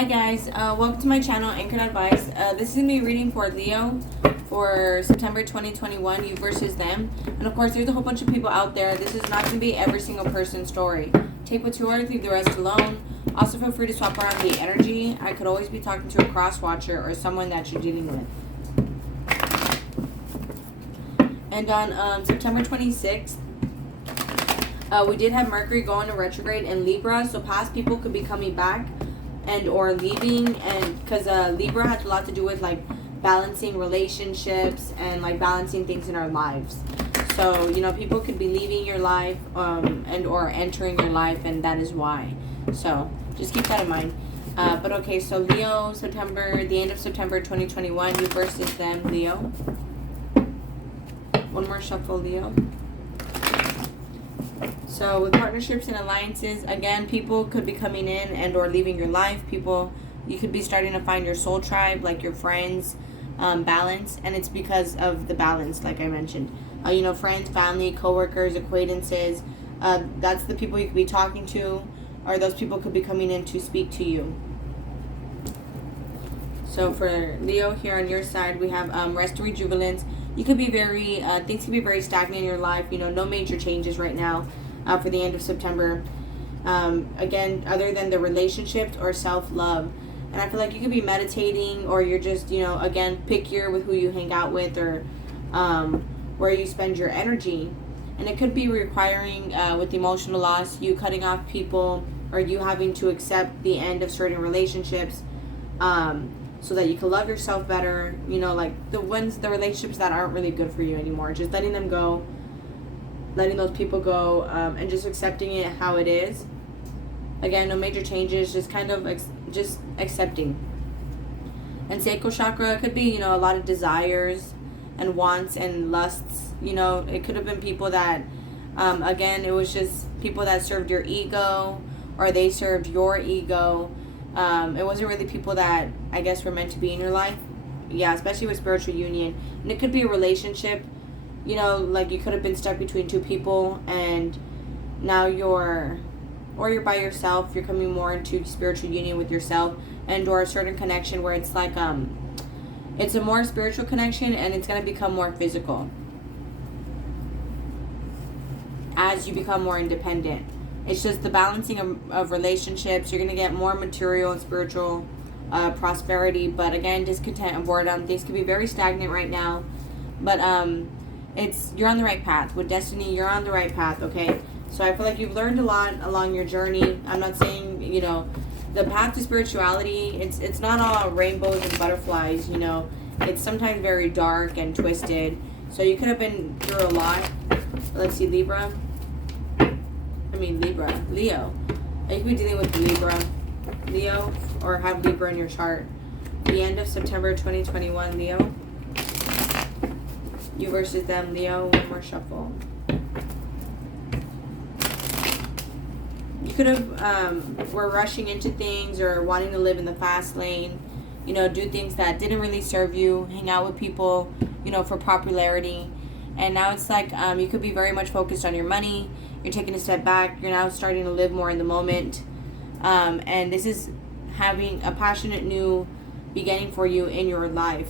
Hi guys, welcome to my channel, Anchored Advice. This is going to be a reading for Leo for September 2021, you versus them. And of course, there's a whole bunch of people out there. This is not going to be every single person's story. Take what's yours, leave the rest alone. Also, feel free to swap around the energy. I could always be talking to a cross-watcher or someone that you're dealing with. And on September 26th, we did have Mercury going to retrograde in Libra, so past people could be coming back and or leaving, and because Libra has a lot to do with like balancing relationships and like balancing things in our lives. So you know, people could be leaving your life and or entering your life, and that is why. So just keep that in mind. But okay, so Leo, September, the end of September 2021, you versus them, Leo. One more shuffle, Leo. So with partnerships and alliances, again, people could be coming in and or leaving your life. People, you could be starting to find your soul tribe, like your friends, balance. And it's because of the balance, like I mentioned. You know, friends, family, coworkers, acquaintances. That's the people you could be talking to, or those people could be coming in to speak to you. So for Leo here on your side, we have rest and rejuvenance. You could be very, things could be very stagnant in your life. You know, no major changes right now for the end of September. Again, other than the relationships or self-love. And I feel like you could be meditating, or you're just, you know, again, pickier with who you hang out with, or where you spend your energy. And it could be requiring, with emotional loss, you cutting off people, or you having to accept the end of certain relationships. So that you can love yourself better, you know, like the relationships that aren't really good for you anymore, just letting them go, letting those people go, and just accepting it how it is. Again, no major changes, just kind of just accepting. And sacral chakra could be, you know, a lot of desires and wants and lusts. You know, it could have been people that, again, it was just people that served your ego, or they served your ego. It wasn't really people that I guess were meant to be in your life. Yeah, especially with spiritual union. And it could be a relationship, you know, like you could have been stuck between two people, and now you're by yourself. You're coming more into spiritual union with yourself, and or a certain connection where it's like it's a more spiritual connection, and it's going to become more physical as you become more independent. It's just the balancing of relationships. You're going to get more material and spiritual prosperity. But again, discontent and boredom. Things can be very stagnant right now. But you're on the right path. With destiny, you're on the right path, okay? So I feel like you've learned a lot along your journey. I'm not saying, you know, the path to spirituality, it's not all rainbows and butterflies, you know. It's sometimes very dark and twisted. So you could have been through a lot. Let's see, Leo. You could be dealing with Leo, or have Libra in your chart. The end of September 2021, Leo. You versus them, Leo. One more shuffle. You could have, were rushing into things, or wanting to live in the fast lane. You know, do things that didn't really serve you. Hang out with people, you know, for popularity. And now it's like you could be very much focused on your money. You're taking a step back. You're now starting to live more in the moment. And this is having a passionate new beginning for you in your life.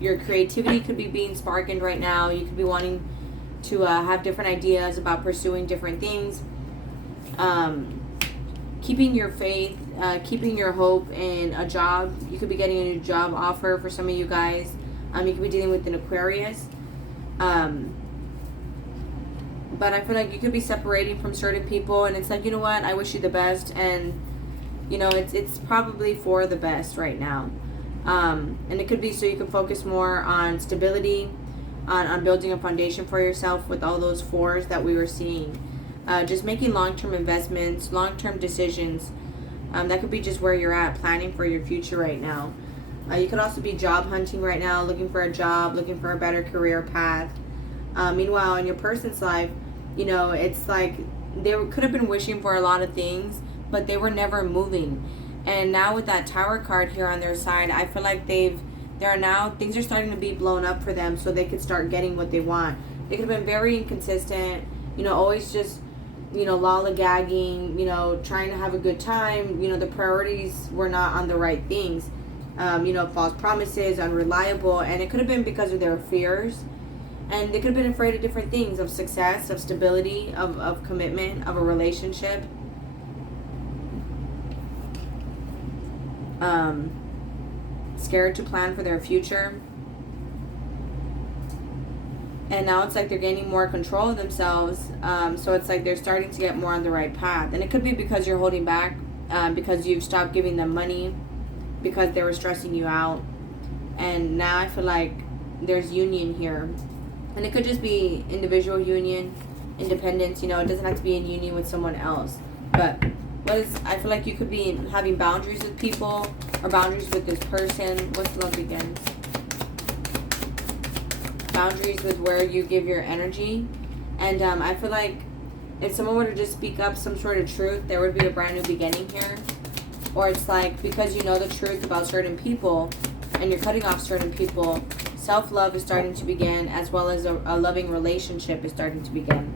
Your creativity could be being sparked right now. You could be wanting to have different ideas about pursuing different things. Keeping your faith, keeping your hope in a job. You could be getting a new job offer for some of you guys. You could be dealing with an Aquarius. But I feel like you could be separating from certain people, and it's like, you know what, I wish you the best, and you know, it's probably for the best right now. And it could be so you can focus more on stability, on building a foundation for yourself with all those fours that we were seeing. Just making long-term investments, long-term decisions. That could be just where you're at, planning for your future right now. You could also be job hunting right now, looking for a job, looking for a better career path. Meanwhile, in your person's life, you know, it's like they could have been wishing for a lot of things, but they were never moving. And now with that Tower card here on their side, I feel like things are starting to be blown up for them, so they could start getting what they want. They could have been very inconsistent, you know, always just lollygagging, trying to have a good time. The priorities were not on the right things. False promises, unreliable, and it could have been because of their fears. And they could have been afraid of different things, of success, of stability, of commitment, of a relationship. Scared to plan for their future. And now it's like they're gaining more control of themselves. So it's like they're starting to get more on the right path. And it could be because you're holding back, because you've stopped giving them money, because they were stressing you out. And now I feel like there's union here. And it could just be individual union, independence. It doesn't have to be in union with someone else. But I feel like you could be having boundaries with people, or boundaries with this person. What's love begins? Boundaries with where you give your energy. And I feel like if someone were to just speak up some sort of truth, there would be a brand new beginning here. Or it's like, because you know the truth about certain people and you're cutting off certain people, self-love is starting to begin, as well as a loving relationship is starting to begin,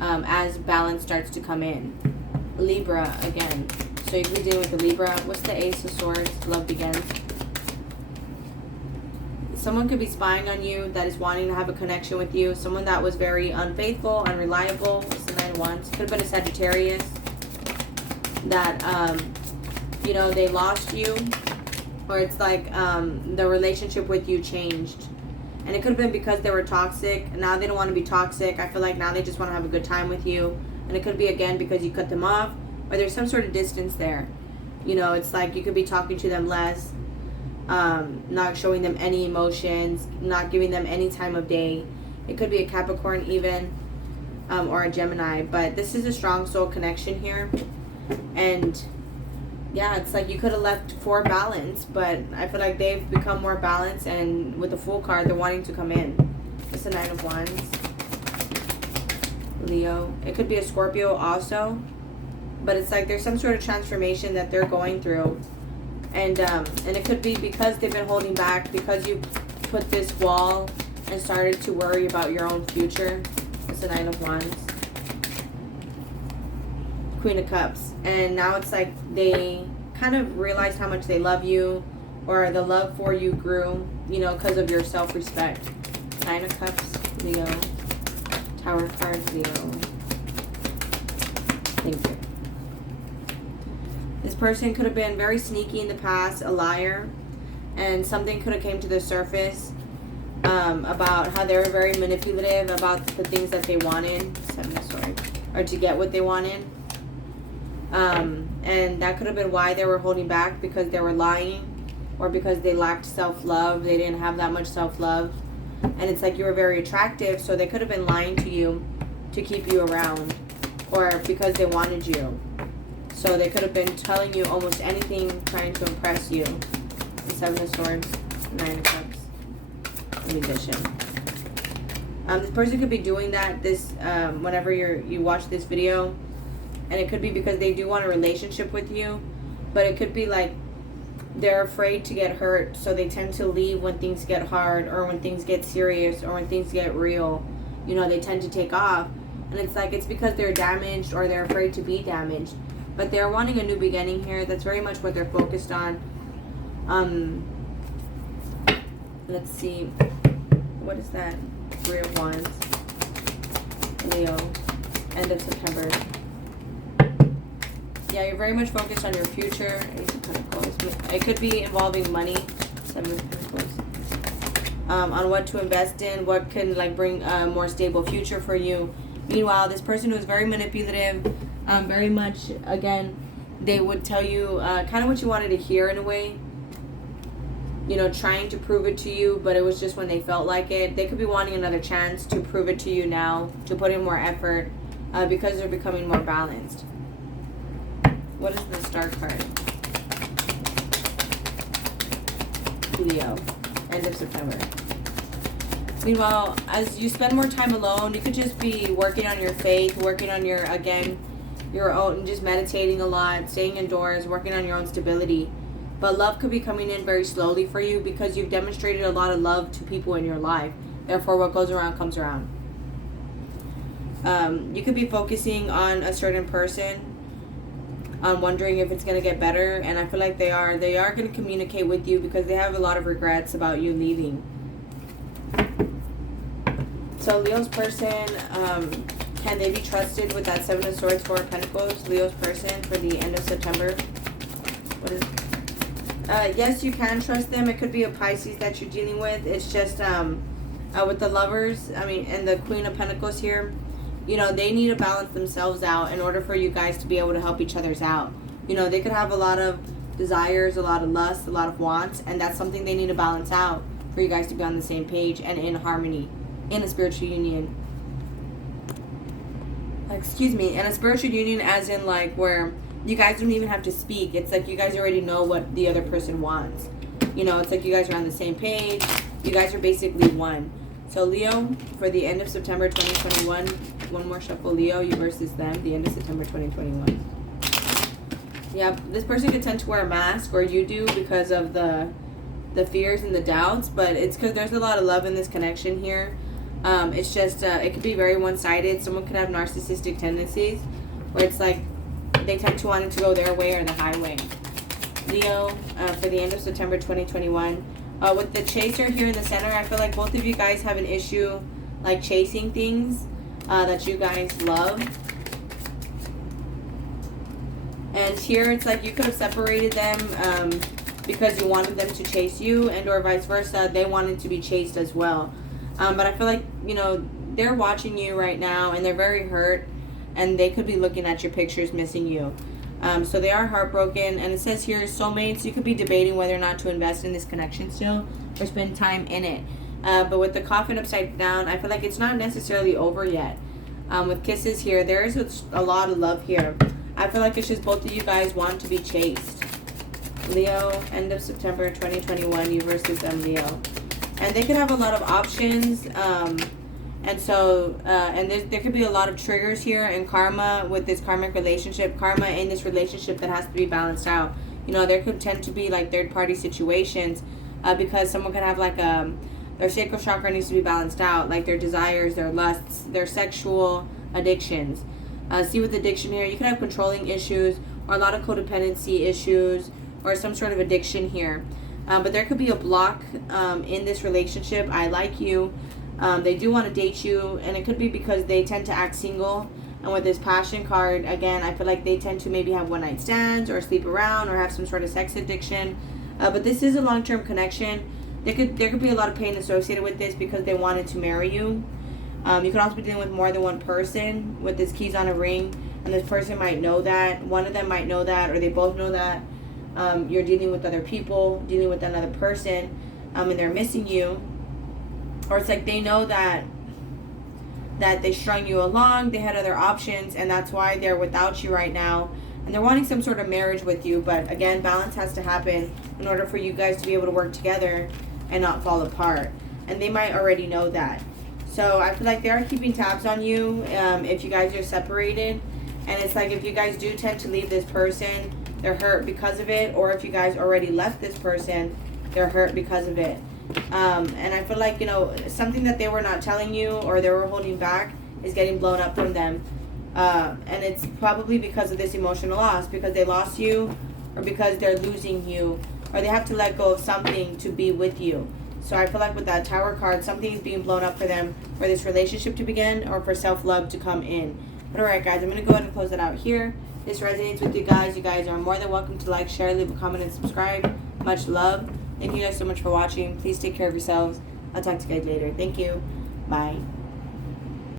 as balance starts to come in. Libra again. So you can be dealing with the Libra. What's the Ace of Swords? Love begins. Someone could be spying on you, that is wanting to have a connection with you. Someone that was very unfaithful, unreliable. What's the Nine of Wands? Could have been a Sagittarius. That, they lost you. Or it's like the relationship with you changed. And it could have been because they were toxic. Now they don't want to be toxic. I feel like now they just want to have a good time with you. And it could be, again, because you cut them off. Or there's some sort of distance there. It's like you could be talking to them less. Not showing them any emotions. Not giving them any time of day. It could be a Capricorn even. Or a Gemini. But this is a strong soul connection here. And yeah, it's like you could have left for balance, but I feel like they've become more balanced, and with the Fool card, they're wanting to come in. It's the Nine of Wands. Leo. It could be a Scorpio also, but it's like there's some sort of transformation that they're going through. And it could be because they've been holding back, because you put this wall and started to worry about your own future. It's the Nine of Wands. Queen of Cups. And now it's like they kind of realized how much they love you, or the love for you grew, because of your self-respect. Nine of Cups, Leo. Tower card, Leo. Thank you. This person could have been very sneaky in the past, a liar, and something could have came to the surface about how they were very manipulative about the things that they wanted. Seven of Swords. Or to get what they wanted. And that could have been why they were holding back, because they were lying, or because they lacked self-love. They didn't have that much self-love. And it's like you were very attractive, so they could have been lying to you to keep you around, or because they wanted you. So they could have been telling you almost anything, trying to impress you. The Seven of Swords, Nine of Cups, Musician. This person could be doing that whenever you watch this video. And it could be because they do want a relationship with you. But it could be like they're afraid to get hurt, so they tend to leave when things get hard, or when things get serious, or when things get real. They tend to take off. And it's like it's because they're damaged, or they're afraid to be damaged. But they're wanting a new beginning here. That's very much what they're focused on. Let's see. What is that? Three of Wands. Leo. End of September. Yeah, you're very much focused on your future. It could be involving money. Seven of Pentacles. On what to invest in, what can bring a more stable future for you. Meanwhile, this person who is very manipulative, very much, again, they would tell you kind of what you wanted to hear in a way. Trying to prove it to you, but it was just when they felt like it. They could be wanting another chance to prove it to you now, to put in more effort, because they're becoming more balanced. What is the Star card? Leo. End of September. Meanwhile, as you spend more time alone, you could just be working on your faith, working on your own, just meditating a lot, staying indoors, working on your own stability. But love could be coming in very slowly for you, because you've demonstrated a lot of love to people in your life. Therefore, what goes around comes around. You could be focusing on a certain person, on wondering if it's going to get better, and I feel like they are going to communicate with you because they have a lot of regrets about you leaving. So Leo's person, can they be trusted with that Seven of Swords, Four of Pentacles? Leo's person for the end of September. What is yes, you can trust them. It could be a Pisces that you're dealing with. It's just with the Lovers, I mean, and the Queen of Pentacles here, you know, they need to balance themselves out in order for you guys to be able to help each other's out. You know, they could have a lot of desires, a lot of lust, a lot of wants, and that's something they need to balance out for you guys to be on the same page and in harmony, in a spiritual union. Excuse me, in a spiritual union as in like where you guys don't even have to speak. It's like you guys already know what the other person wants. You know, it's like you guys are on the same page. You guys are basically one. So Leo, for the end of September 2021, one more shuffle. Leo, you versus them, the end of September 2021. Yeah, this person could tend to wear a mask, or you do, because of the fears and the doubts, but it's because there's a lot of love in this connection here. It's just, it could be very one-sided. Someone could have narcissistic tendencies, where it's like they tend to want it to go their way or the highway. Leo, for the end of September 2021. With the chaser here in the center, I feel like both of you guys have an issue like chasing things that you guys love. And here it's like you could have separated them because you wanted them to chase you, and or vice versa, they wanted to be chased as well. But I feel like, you know, they're watching you right now and they're very hurt, and they could be looking at your pictures missing you. So they are heartbroken, and it says here soulmates. You could be debating whether or not to invest in this connection still or spend time in it. But with the coffin upside down, I feel like it's not necessarily over yet. With kisses here, there is a lot of love here. I feel like it's just both of you guys want to be chased. Leo, end of September 2021, you versus them, Leo. And they could have a lot of options. And so, and there could be a lot of triggers here in karma with this karmic relationship. Karma in this relationship that has to be balanced out. You know, there could tend to be like third-party situations because someone could have like their sacral chakra needs to be balanced out. Like their desires, their lusts, their sexual addictions. See with addiction here, you could have controlling issues or a lot of codependency issues or some sort of addiction here. But there could be a block in this relationship. I like you. They do want to date you, and it could be because they tend to act single. And with this passion card, again, I feel like they tend to maybe have one-night stands or sleep around or have some sort of sex addiction. But this is a long-term connection. There could be a lot of pain associated with this because they wanted to marry you. You could also be dealing with more than one person with this keys on a ring, and this person might know that. One of them might know that, or they both know that. You're dealing with other people, dealing with another person, and they're missing you. Or it's like they know that they strung you along, they had other options, and that's why they're without you right now. And they're wanting some sort of marriage with you, but again, balance has to happen in order for you guys to be able to work together and not fall apart. And they might already know that. So I feel like they are keeping tabs on you if you guys are separated. And it's like if you guys do tend to leave this person, they're hurt because of it. Or if you guys already left this person, they're hurt because of it. And I feel like, you know, something that they were not telling you or they were holding back is getting blown up from them. And it's probably because of this emotional loss, because they lost you or because they're losing you or they have to let go of something to be with you. So I feel like with that Tower card, something is being blown up for them for this relationship to begin or for self-love to come in. But alright guys, I'm going to go ahead and close it out here. If this resonates with you guys are more than welcome to like, share, leave a comment, and subscribe. Much love. Thank you guys so much for watching. Please take care of yourselves. I'll talk to you guys later. Thank you. Bye.